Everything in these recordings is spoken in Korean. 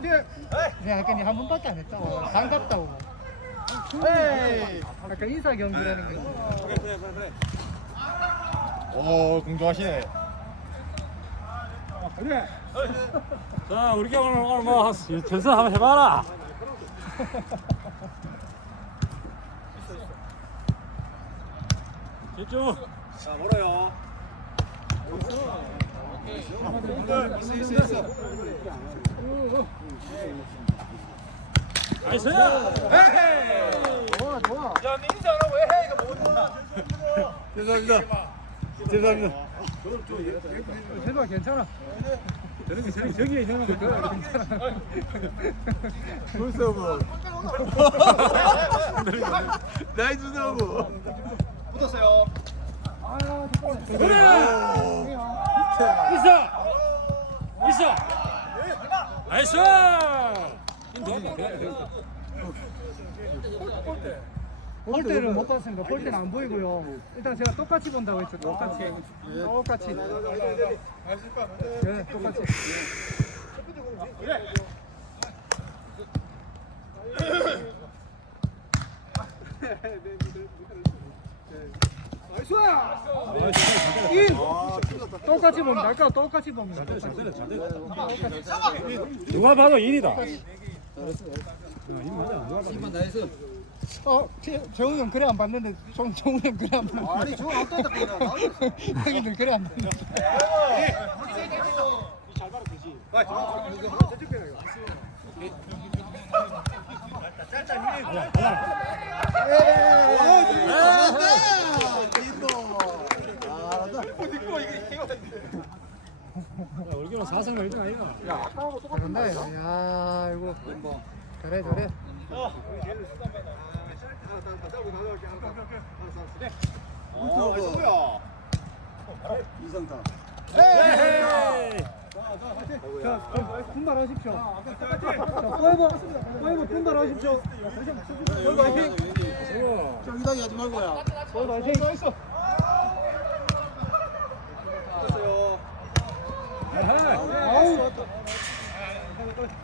그냥 네, 네, 한 번밖에 안 했다고 반갑다고 약간 인사 경기라는 거오 공정하시네 그래 네. 자 우리 경우 오늘 뭐 전선 뭐, 한번 해봐라 이쪽 네, 네, 네, 네, 네. 네, 네. 자 뭐래요 있어 있어 있어 나이스 헤이 좋아 좋아 야 인사하라고 왜 헤이가 못 올라 죄송합니다 죄송합니다 해봐 괜찮아 저런 게 저런 저기에 저런 거 괜찮아 벌써 뭐 나이스 너무 붙었어요 아야 그래 있어! 있어! 있어! 네, 나이스! 볼때는 힌트 힌트. 힌트. 힌트. 못 봤습니다. 볼때는 안 보이고요. 힌트. 일단 제가 똑같이 본다고 했죠. 똑같이. 똑같이. 나이스야! 인! 아 똑같이 봅니까 똑같이 봅니다. 누가 봐도 인이다. 어, 정우 형 그래 안 봤는데 정, 정우 형 그래 안 봤는데 아니 정우 어떠했 형님들 그래 안 봤는데 사승을 1 아니야? 야, 아하고 똑같은데? 야, 이거. 멤버. 잘해, 잘해. 어, 얘를 그래. 수단배다. 아, 잘 때, 다다고 다다올게. 오케이, 오케이. 오케이. 이상타. 어, 어, 에이! 자, 자, 자, 분발하십시오. 꺼내고 왔습니다. 꺼내고 분발하십시오. 꺼내고 화이팅! 자, 위당이 하지 말고야. 꺼내고 화이팅!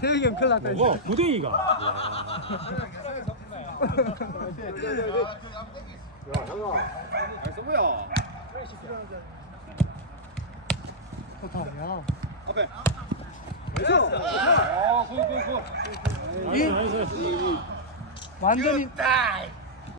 태영이 형 큰일 났다 이제 고이가 야형아 좋다 야 앞에 나이스 나이스 완전히 딱